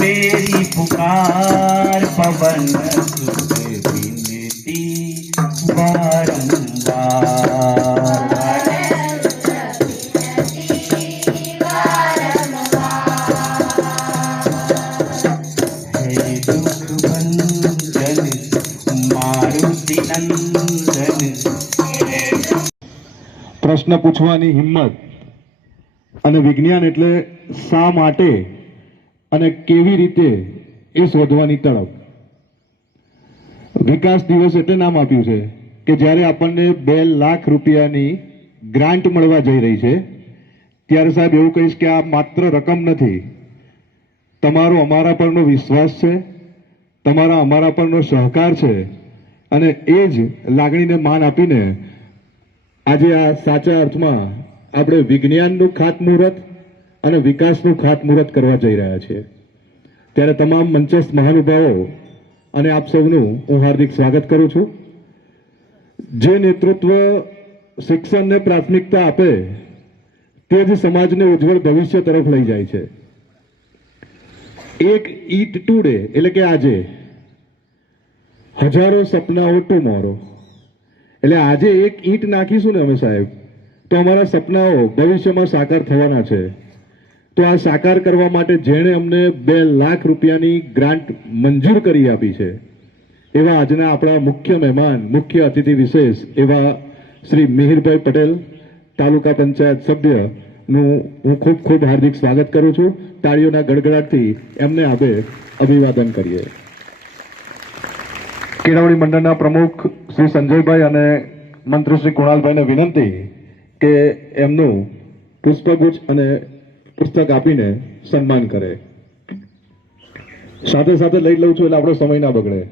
मेरी पुकार पवन सुत विनती बारंबार। हे दुख भंजन मारुति नंदन। પ્રશ્ન પૂછવાની હિંમત અને વિજ્ઞાન એટલે શા માટે અને કેવી રીતે એ શોધવાની તડપ. વિકાસ દિવસ એટલે નામ આપ્યું છે કે જ્યારે આપણને 2 લાખ રૂપિયાની ગ્રાન્ટ મળવા જઈ રહી છે ત્યારે સાહેબ એવું કહીશ કે આ માત્ર રકમ નથી, તમારો અમારા પરનો વિશ્વાસ છે, તમારા અમારા પરનો સહકાર છે અને એ જ લાગણીને માન આપીને આજે આ સાચા અર્થમાં આપણે વિજ્ઞાનનું ખાતમુહૂર્ત અને વિકાસનું ખાતમુહૂર્ત કરવા જઈ રહ્યા છીએ. ત્યારે તમામ મંચસ્થ મહાનુભાવો અને આપ સૌનું હું હાર્દિક સ્વાગત કરું છું. જે નેતૃત્વ શિક્ષણને પ્રાથમિકતા આપે તે જ સમાજને ઉજ્જવળ ભવિષ્ય તરફ લઈ જાય છે. એક ઈટ ટુડે એટલે કે આજે, હજારો સપનાઓ ટુમોરો. એટલે આજે એક ઈંટ નાખીશું ને અમે સાહેબ તો અમારા સપનાઓ ભવિષ્યમાં સાકાર થવાના છે. તો આ સાકાર કરવા માટે જેણે અમને 2 લાખ રૂપિયાની ગ્રાન્ટ મંજૂર કરી આપી છે એવા આજના આપણા મુખ્ય મહેમાન, મુખ્ય અતિથિ વિશેષ એવા શ્રી મિહિરભાઈ પટેલ, તાલુકા પંચાયત સભ્યનું હું ખૂબ ખૂબ હાર્દિક સ્વાગત કરું છું. તાળીઓના ગડગડાટથી એમને આપણે અભિવાદન કરીએ. કેળવણી મંડળના પ્રમુખ શ્રી સંજયભાઈ અને મંત્રી શ્રી કુણાલભાઈને વિનંતી કે એમનું પુષ્પગુચ્છ અને પુસ્તક આપીને સન્માન કરે. સાથે સાથે લઈ લઉં છું એટલે આપણો સમય ના બગડે.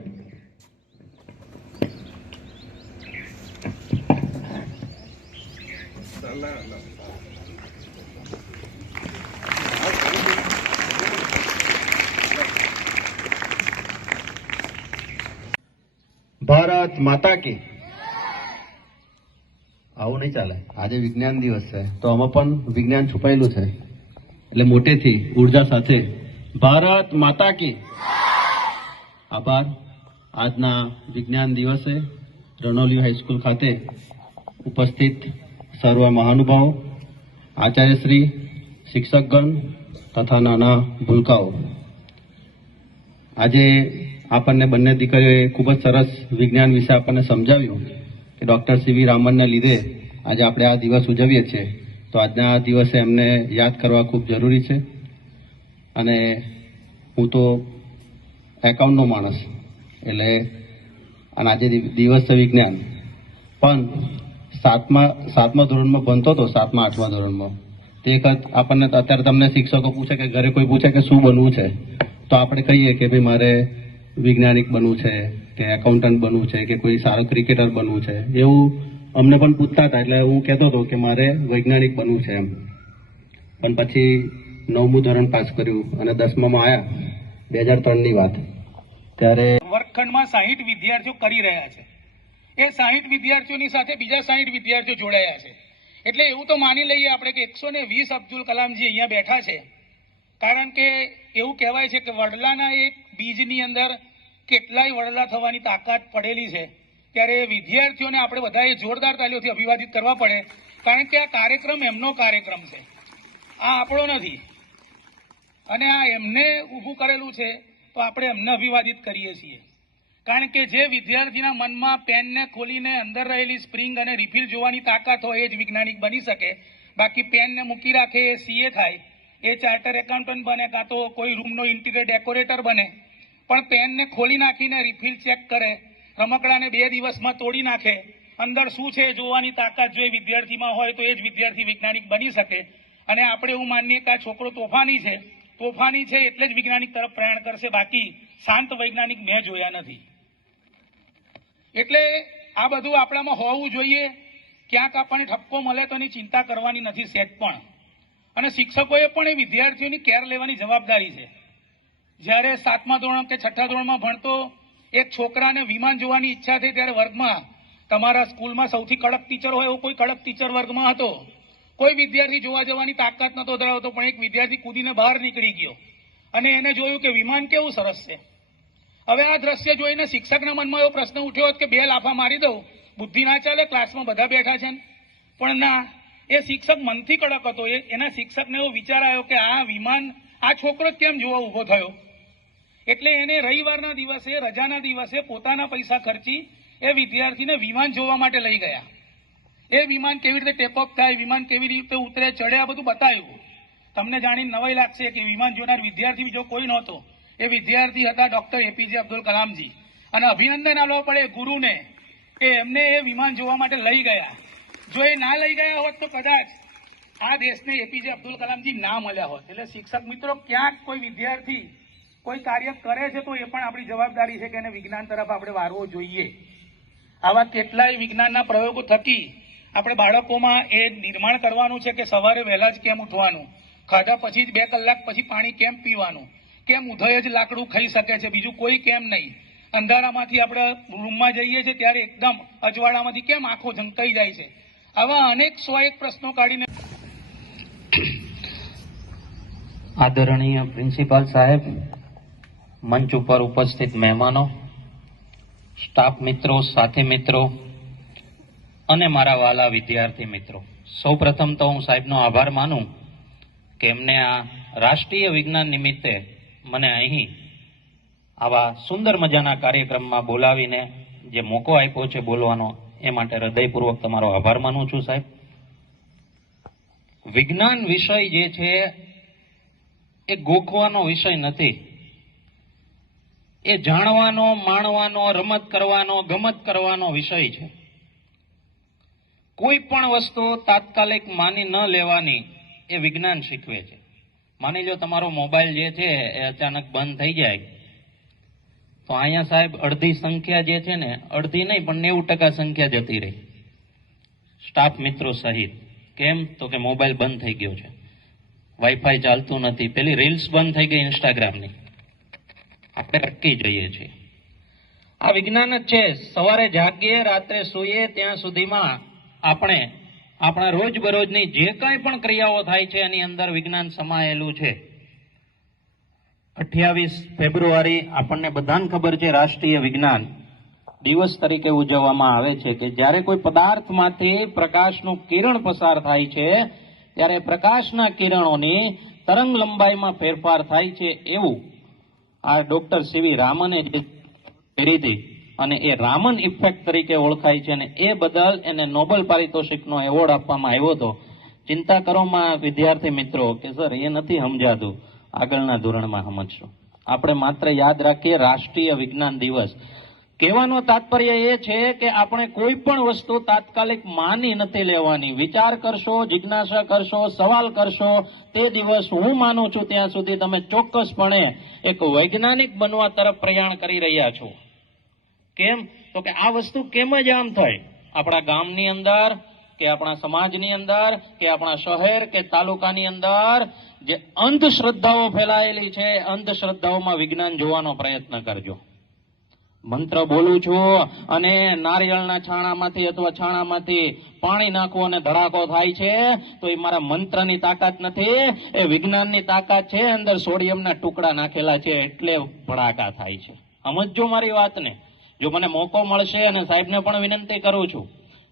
ભારત માતા કી. આવું નહીં ચાલે. આજે વિજ્ઞાન દિવસ છે તો આમાં પણ વિજ્ઞાન છુપાયેલું છે એટલે મોટેથી ઉર્જા સાથે ભારત માતા કી. આભાર. આજના વિજ્ઞાન દિવસે રણોલી હાઈસ્કૂલ ખાતે ઉપસ્થિત સર્વ મહાનુભાવો, આચાર્યશ્રી, શિક્ષકગણ તથા નાના ભૂલકાઓ, આજે આપણને બંને દીકરીઓએ ખૂબ જ સરસ વિજ્ઞાન વિશે આપણને સમજાવ્યું કે ડૉક્ટર સીવી રામનને લીધે આજે આપણે આ દિવસ ઉજવીએ છીએ. તો આજના આ દિવસે એમને યાદ કરવા ખૂબ જરૂરી છે. અને હું તો એકાઉન્ટનો માણસ એટલે અને આજે દિવસ છે વિજ્ઞાન, પણ સાતમા ધોરણમાં ભણતો હતો, 7મા 8મા ધોરણમાં. તે વખત આપણને અત્યારે તમને શિક્ષકો પૂછે કે ઘરે કોઈ પૂછે કે શું બનવું છે તો આપણે કહીએ કે ભાઈ મારે વૈજ્ઞાનિક બનવું છે કે એકાઉન્ટન્ટ બનવું છે કે કોઈ સારો ક્રિકેટર બનવું છે. એવું અમને પણ પૂછતા હતા એટલે હું કહેતો હતો કે મારે વૈજ્ઞાનિક બનવું છે એમ. પણ પછી 9મું ધોરણ પાસ કર્યું અને 10મામાં આવ્યા 2003ની વાત. ત્યારે વર્ગખંડમાં 60 વિદ્યાર્થીઓ કરી રહ્યા છે. એ 60 વિદ્યાર્થીઓની સાથે બીજા 60 વિદ્યાર્થીઓ જોડાયા છે. એટલે એવું તો માની લઈએ આપણે કે 120 અબ્દુલ કલામજી અહીંયા બેઠા છે. કારણ કે એવું કહેવાય છે કે વડલાના એક બીજની અંદર કેટલાય વડલા થવાની તાકાત પડેલી છે. ત્યારે વિદ્યાર્થીઓને આપણે બધાએ જોરદાર તાલીઓથી અભિવાદિત કરવા પડે. કારણ કે આ કાર્યક્રમ એમનો કાર્યક્રમ છે, આ આપણો નથી. અને આ એમને ઊભું કરેલું છે તો આપણે એમને અભિવાદિત કરીએ છીએ. કારણ કે જે વિદ્યાર્થીના મનમાં પેનને ખોલીને અંદર રહેલી સ્પ્રિંગ અને રિફિલ જોવાની તાકાત હોય એ જ વૈજ્ઞાનિક બની શકે. બાકી પેનને મૂકી રાખે એ સીએ થાય, એ ચાર્ટર એકાઉન્ટન્ટ બને, કાં તો કોઈ રૂમનો ઇન્ટિરિયર ડેકોરેટર બને. પણ પેનને ખોલી નાખીને રિફિલ ચેક કરે, રમકડાને 2 દિવસમાં તોડી નાખે, અંદર શું છે જોવાની તાકાત જો એ વિદ્યાર્થીમાં હોય તો એ જ વિદ્યાર્થી વૈજ્ઞાનિક બની શકે. અને આપણે એવું માનીએ કે આ છોકરો તોફાની છે એટલે જ વૈજ્ઞાનિક તરફ પ્રયાણ કરશે, બાકી શાંત વૈજ્ઞાનિક મેં જોયા નથી. એટલે આ બધું આપણામાં હોવું જોઈએ. ક્યાંક આપણને ઠપકો મળે તો એની ચિંતા કરવાની નથી સહેજ પણ. અને શિક્ષકોએ પણ એ વિદ્યાર્થીઓની કેર લેવાની જવાબદારી છે. જ્યારે 7મા ધોરણ કે 6ઠ્ઠા ધોરણમાં ભણતો એક છોકરાને વિમાન જોવાની ઈચ્છા થઈ ત્યારે વર્ગમાં તમારા સ્કૂલમાં સૌથી કડક ટીચર હોય એવો કોઈ કડક ટીચર વર્ગમાં હતો. કોઈ વિદ્યાર્થી જોવા જવાની તાકાત નતો ધરાવતો, પણ એક વિદ્યાર્થી કૂદીને બહાર નીકળી ગયો અને એને જોયું કે વિમાન કેવું સરસ છે. હવે આ દ્રશ્ય જોઈને શિક્ષકના મનમાં એવો પ્રશ્ન ઉઠ્યો કે 2 લાફા મારી દઉં, બુદ્ધિ ના ચાલે, ક્લાસમાં બધા બેઠા છે ને. પણ ના, એ શિક્ષક મનથી કડક હતો. એના શિક્ષકને એવો વિચાર આવ્યો કે આ વિમાન, આ છોકરો કેમ જોવા ઉભો થયો. એટલે એને રવિવારના દિવસે, રજાના દિવસે પોતાના પૈસા ખર્ચી એ વિદ્યાર્થીને વિમાન જોવા માટે લઈ ગયા. એ વિમાન કેવી રીતે ટેક ઓફ થાય, વિમાન કેવી રીતે ઉતરે ચડે, આ બધું બતાવ્યું. તમને જાણીને નવાઈ લાગશે કે વિમાન જોનાર વિદ્યાર્થી બીજો કોઈ નહોતો. એ વિદ્યાર્થી હતા ડોક્ટર એપીજે અબ્દુલ કલામજી. અને અભિનંદન આપવા પડે ગુરુને કે એમને એ વિમાન જોવા માટે લઈ ગયા. જો એ ના લઈ ગયા હોત તો કદાચ આ દેશને એપીજે અબ્દુલ કલામજી ના મળ્યા હોત. એટલે શિક્ષક મિત્રો, ક્યાંક કોઈ વિદ્યાર્થી કોઈ કાર્ય કરે છે તો એ પણ આપણી જવાબદારી છે કે એને વિજ્ઞાન તરફ આપણે વાળવો જોઈએ. આવા કેટલાય વિજ્ઞાનના પ્રયોગો થકી આપણે બાળકોમાં એ નિર્માણ કરવાનું છે કે સવારે વહેલા જ કેમ ઉઠવાનું, ખાધા પછી જ 2 કલાક પછી પાણી કેમ પીવાનું, કેમ ઉધય જ લાકડું ખાઈ શકે છે, બીજું કોઈ કેમ નહીં. અંધારામાંથી આપણે રૂમમાં જઈએ છીએ ત્યારે એકદમ અજવાળામાંથી કેમ આંખો ઝંકાઈ જાય છે. આવા અનેક 101 પ્રશ્નો કાઢીને. આદરણીય પ્રિન્સિપાલ સાહેબ, મંચ ઉપર ઉપસ્થિત મહેમાનો, સ્ટાફ મિત્રો, સાથી મિત્રો અને મારા વાલા વિદ્યાર્થી મિત્રો, સૌપ્રથમ તો હું સાહેબનો આભાર માનું કે એમને આ રાષ્ટ્રીય વિજ્ઞાન નિમિત્તે મને અહીં આવા સુંદર મજાના કાર્યક્રમમાં બોલાવીને જે મોકો આપ્યો છે બોલવાનો, એ માટે હૃદયપૂર્વક તમારો આભાર માનું છું સાહેબ. વિજ્ઞાન વિષય જે છે એ ગોખવાનો વિષય નથી, એ જાણવાનો, માણવાનો, રમત કરવાનો, ગમત કરવાનો વિષય છે. કોઈ પણ વસ્તુ તાત્કાલિક માની ન લેવાની એ વિજ્ઞાન શીખવે છે. માની લો તમારો મોબાઈલ જે છે એ અચાનક બંધ થઈ જાય તો અહીંયા સાહેબ અડધી સંખ્યા જે છે ને, અડધી નહીં પણ 90% સંખ્યા જતી રહી, સ્ટાફ મિત્રો સહિત. કેમ? તો કે મોબાઈલ બંધ થઈ ગયો છે, વાઈફાઈ ચાલતું નથી, પેલી રીલ્સ બંધ થઈ ગઈ ઇન્સ્ટાગ્રામની, આપણે અટકી જઈએ છીએ. આ વિજ્ઞાન જ છે. સવારે જાગીએ, રાત્રે સૂઈએ ત્યાં સુધીમાં આપણે આપણા રોજબરોજની જે કાંઈ પણ ક્રિયાઓ થાય છે એની અંદર વિજ્ઞાન સમાયેલું છે. 28 ફેબ્રુઆરી આપણને બધાને ખબર છે રાષ્ટ્રીય વિજ્ઞાન દિવસ તરીકે ઉજવવામાં આવે છે કે જ્યારે કોઈ પદાર્થમાંથી પ્રકાશનું કિરણ પસાર થાય છે ત્યારે પ્રકાશના કિરણોની તરંગ લંબાઈમાં ફેરફાર થાય છે. એવું આ ડોક્ટર સીવી રામને કરી હતી અને એ રામન ઇફેક્ટ તરીકે ઓળખાય છે અને એ બદલ એને નોબેલ પારિતોષિકનો એવોર્ડ આપવામાં આવ્યો હતો. ચિંતા કરોમાં વિદ્યાર્થી મિત્રો કે સર એ નથી સમજાતું, આગળના ધોરણમાં સમજશો. આપણે માત્ર યાદ રાખીએ રાષ્ટ્રીય વિજ્ઞાન દિવસ. કહેવાનો તાત્પર્ય એ છે કે આપણે કોઈ પણ વસ્તુ તાત્કાલિક માની નથી લેવાની. વિચાર કરશો, જિજ્ઞાસા કરશો, સવાલ કરશો, તે દિવસ હું માનું છું ત્યાં સુધી તમે ચોક્કસપણે એક વૈજ્ઞાનિક બનવા તરફ પ્રયાણ કરી રહ્યા છો. કેમ? તો કે આ વસ્તુ કેમ જ આમ થાય આપણા ગામની અંદર કે આપણા સમાજની અંદર કે આપણા શહેર કે તાલુકાની અંદર જે અંધશ્રદ્ધાઓ ફેલાયેલી છે, અંધશ્રદ્ધાઓમાં વિજ્ઞાન જોવાનો પ્રયત્ન કરજો. મંત્ર બોલું છું અને નારિયેળના છાણામાંથી અથવા છાણામાંથી પાણી નાખવું અને ધડાકો થાય છે તો એ મારા મંત્રની તાકાત નથી, એ વિજ્ઞાનની તાકાત છે. અંદર સોડિયમના ટુકડા નાખેલા છે એટલે ભડાકા થાય છે. સમજજો મારી વાતને. જો મને મોકો મળશે, અને સાહેબને પણ વિનંતી કરું છું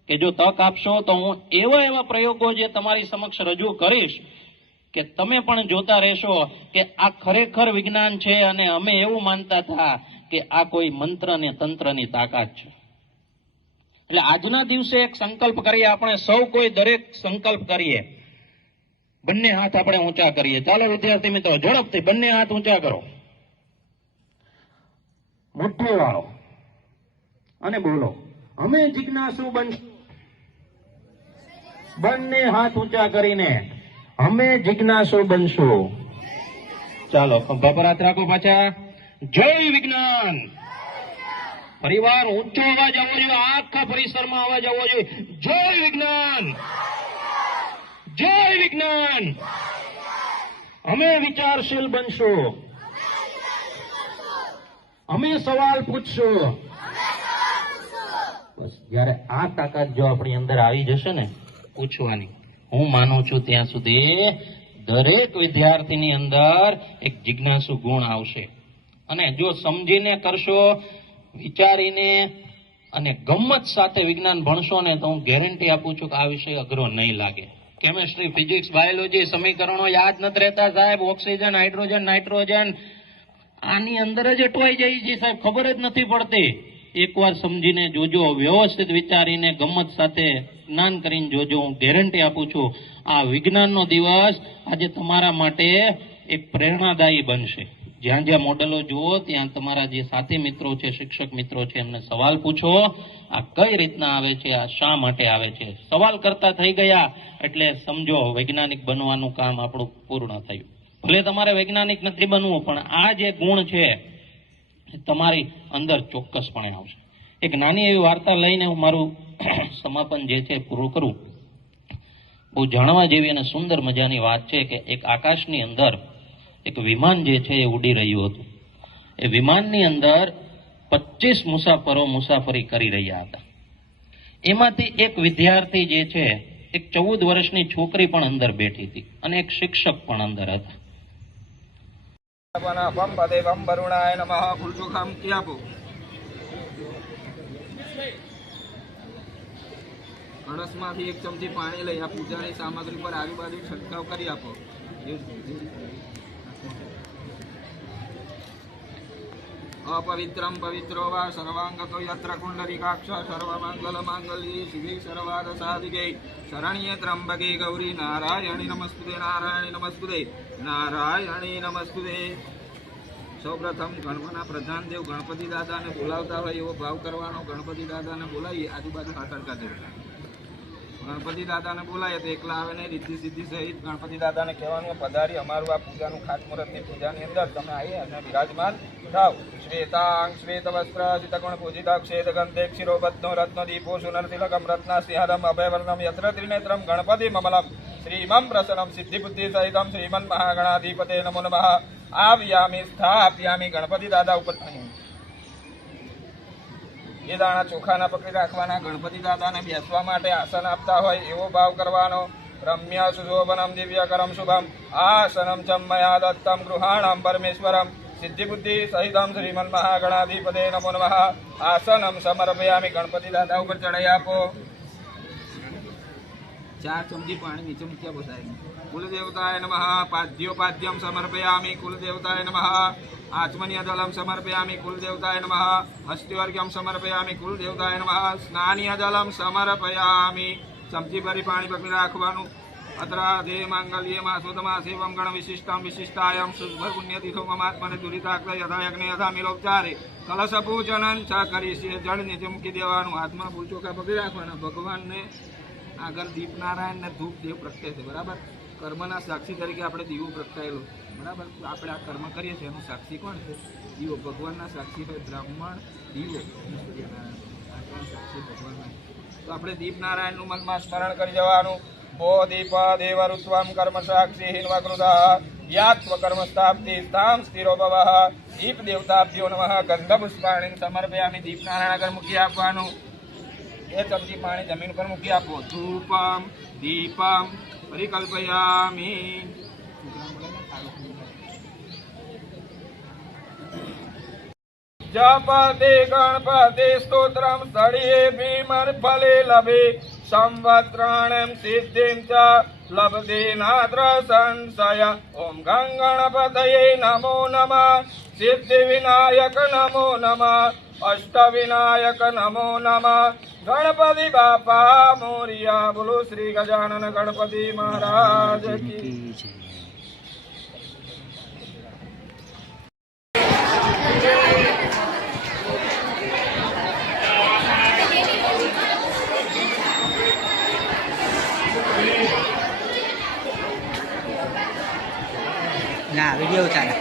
કે જો તક આપશો તો હું એવા પ્રયોગો જે તમારી સમક્ષ રજૂ કરીશ કે તમે પણ જોતા રહેશો કે આ ખરેખર વિજ્ઞાન છે અને અમે એવું માનતા હતા કે આ કોઈ મંત્ર ને તંત્રની તાકાત છે. એટલે આજના દિવસે એક સંકલ્પ કરીએ, આપણે સૌ કોઈ દરેક સંકલ્પ કરીએ. બંને હાથ આપણે ઊંચા કરીએ. ચાલો વિદ્યાર્થી મિત્રો, ઝડપથી બંને હાથ ઊંચા કરો, મુઠ્ઠી વાળો, અને બોલો અમે જિજ્ઞાસુ બનશું. બંને હાથ ઊંચા કરીને અમે જિજ્ઞાસુ બનશું. ચાલો ખભા પર હાથ રાખો પાછા. જય વિજ્ઞાન. પરિવાર ઊંચો અવાજ આવવો જોઈએ, આખા પરિસરમાં અવાજ આવવો જોઈએ. જય વિજ્ઞાન, જય વિજ્ઞાન. અમે વિચારશીલ બનશું, અમે સવાલ પૂછશું. બસ જયારે આ તાકાત જો આપણી અંદર આવી જશે ને પૂછવાની, હું માનું છું ત્યાં સુધી દરેક વિદ્યાર્થીની અંદર એક જિજ્ઞાસુ ગુણ આવશે. અને જો સમજીને કરશો, વિચારીને અને ગમ્મત સાથે વિજ્ઞાન ભણશો ને તો હું ગેરંટી આપું છું કે આ વિષય અઘરો નહીં લાગે. કેમેસ્ટ્રી, ફિઝિક્સ, બાયોલોજી, સમીકરણો યાદ નથી રહેતા સાહેબ. ઓક્સિજન, હાઇડ્રોજન, નાઇટ્રોજન આની અંદર જ અટવાઈ જાય છે સાહેબ, ખબર જ નથી પડતી. એકવાર સમજીને જોજો, વ્યવસ્થિત વિચારીને ગમ્મત સાથે જ્ઞાન કરીને જોજો. હું ગેરંટી આપું છું આ વિજ્ઞાનનો દિવસ આજે તમારા માટે એક પ્રેરણાદાયી બનશે. જ્યાં જ્યાં મોડેલો જુઓ ત્યાં તમારા જે સાથી મિત્રો છે, શિક્ષક મિત્રો છે, એમને સવાલ પૂછો, આ કઈ રીતના આવે છે, આ શા માટે આવે છે. સવાલ કરતા થઈ ગયા એટલે સમજો વૈજ્ઞાનિક બનવાનું કામ આપણું પૂર્ણ થયું. ભલે તમારે વૈજ્ઞાનિક નથી બનવું, પણ આ જે ગુણ છે એ તમારી અંદર ચોક્કસપણે આવશે. એક નાની એવી વાર્તા લઈને હું મારું સમાપન જે છે પૂરું કરું. બહુ જાણવા જેવી અને સુંદર મજાની વાત છે કે એક આકાશની અંદર એક વિમાન જે છે એ ઉડી રહ્યું હતું. એ વિમાનની અંદર 25 મુસાફરો મુસાફરી કરી રહ્યા હતા. એમાંથી એક વિદ્યાર્થી જે છે, એક 14 વર્ષની છોકરી પણ અંદર બેઠી હતી અને એક શિક્ષક પણ અંદર હતા. વરુણાય નમઃ. ફૂલચોખામ આપો. કળશમાંથી એક ચમચી પાણી લઈ આ પૂજાની સામગ્રી પર આજુબાજુ છંટકાવ કરી આપો. અપવિત્રમ પવિત્રો વા સર્વાંગતો યત્ર કુંડલિકાક્ષ સર્વમંગલ માંગલ્યે શિવે સર્વાર્થ સાધિકે શરણ્યે ત્રંબકે ગૌરી નારાયણી નમસ્તુતે નારાયણી નમસ્તુતે નારાયણી નમસ્તુતે. સૌપ્રથમ ગણપના પ્રધાન દેવ ગણપતિ દાદાને બોલાવતા હોય એવો ભાવ કરવાનો. ગણપતિ દાદાને બોલાવી આજુબાજુ હાથડકા દેવતા. ગણપતિ દાદાને બોલાય તો એકલા આવે ને રીતિ સિદ્ધિ સહિત ગણપતિ દાદાને કહેવાનું, પધારી અમારું આ પૂજાનું ખાતમુહૂર્તની પૂજાની અંદર તમે આવી અને બિરાજમાન થાવ. શ્વેતાંગ શ્વેત વસ્ત્ર ચિતગુણ પૂજિત ક્ષેત ગંધે ક્ષીરોબદ્ધો રત્ન દીપો સુનર તિલકમ રત્ન સિંહદમ અભયવર્ણમ યત્ર ત્રિનેત્રમ ગણપતિ મમલમ શ્રીમમ પ્રસન્નમ સિદ્ધિ બુદ્ધિ સહિતમ શ્રીમન મહાગણાધિપતે નમો નમઃ. આવ્યામી સ્થાપ્યામી. ગણપતિ દાદા ઉપર એ દાણા ચોખાના પકડી રાખવાના. ગણપતિ દાદાને બેસવા માટે આસન આપતા હોય એવો ભાવ કરવાનો. રમ્ય સુશોભનમ દિવ્યકરમ શુભમ આસનમ ચમ્મયા દત્તમ ગૃહાણમ પરમેશ્વરમ સિદ્ધિ બુદ્ધિ સહિતમ શ્રીમન મહાગણાધિપતે નમો નમઃ. આસનમ સમર્પયામિ. ગણપતિ દાદા ઉપર ચડાઈ આપો. 4 ચમચી પાણી નીચે મૂક્યા બોસાય. કુલદેવતાય નમઃ. પાદ્યોપાદ્યમ સમર્પયામિ. કુલદેવતાય નમઃ. આચમનીયજલમ સમર્પયામિ. કુલદેવતાય નમઃ. હસ્તિવર્ગ્યમ સમર્પયામિ. કુલદેવતાય નમઃ. સ્નાનીયજલમ સમર્પયામિ. ચમચી ભરી પાણી પકડી રાખવાનું. અત્રાધે માંગલ્યેમાં સુતમા સેવમ ગણ વિશિષ્ટમ વિશિષ્ટાયમ શુભ પુણ્યતિથો મમાત્મને દુરિતાક્ત યથા યજ્ઞ યથા મિલોપચારે કલશ પૂજનન ચ કરીશે. જળ નીચે મૂકી દેવાનું. હાથમાં ફૂલચોખા પકડી રાખવાના. ભગવાનને આગળ દીપનારાયણ ને ધૂપ દેવ પ્રગટે છે. બરાબર. કર્મના સાક્ષી તરીકે આપણે દીવો પ્રગટાયેલો. બરાબર. આપણે આ કર્મ કરીએ છીએ એનું સાક્ષી કોણ છે? દીવો. ભગવાનના સાક્ષી હોય બ્રાહ્મણ, દીવો, સૂર્યનારાયણ. સાક્ષી ભગવાન. તો આપણે દીપનારાયણનું મનમાં સ્મરણ કરી જવાનું. ભો દીપ દેવ ઋત્વમ કર્મ સાક્ષી હિન્વકૃતા યાત્વ કર્મસ્તાબ્ધિ સ્થામ સ્થિરો ભવઃ. દીપ દેવતાભ્યો નમઃ. ગંધ પુષ્પાણી સમર્પયામિ. દીપનારાયણ આગળ મૂકી આપવાનું. 1 ચમચી પાણી જમીન પર મૂકી આપો. ધૂપમ દીપમ પરિકલ્પયામિ. જપતે ગણપતિ સ્તોત્રમ સ્થળીએ ભીમર ફલે લભે સંવત્સરાણમ સિદ્ધિમ ચ લભતે નાત્ર સંશય. ઓમ ગણપતયે નમો નમઃ. સિદ્ધિ વિનાયક નમો નમઃ. અષ્ટ વિનાયક નમો નમઃ. ગણપતિ બાપા મોરિયા. બોલો શ્રી ગજાનન ગણપતિ મહારાજ કી. ના વિડીયો ચાલે.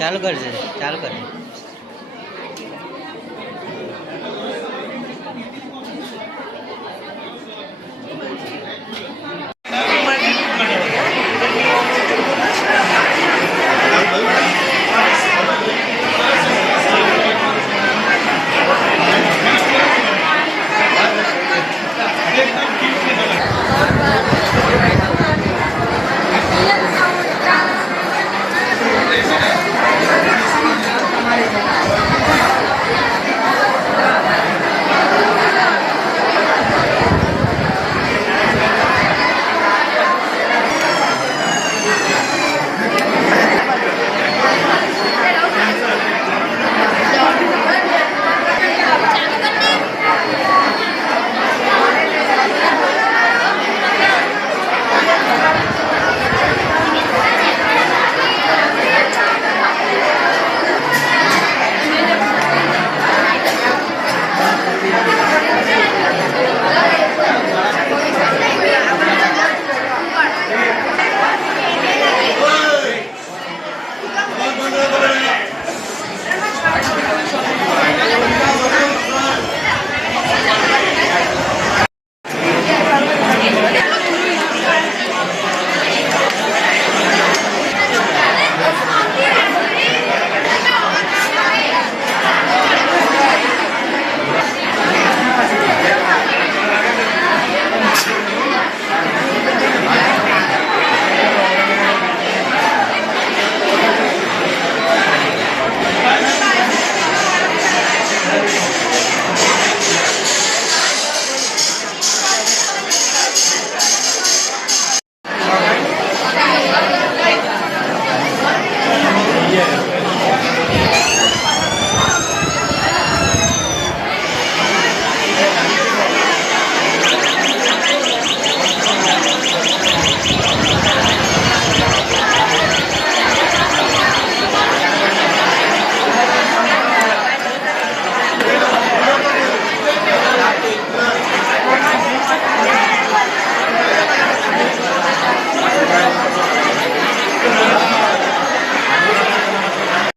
ચાલુ કરજે ચાલુ કરે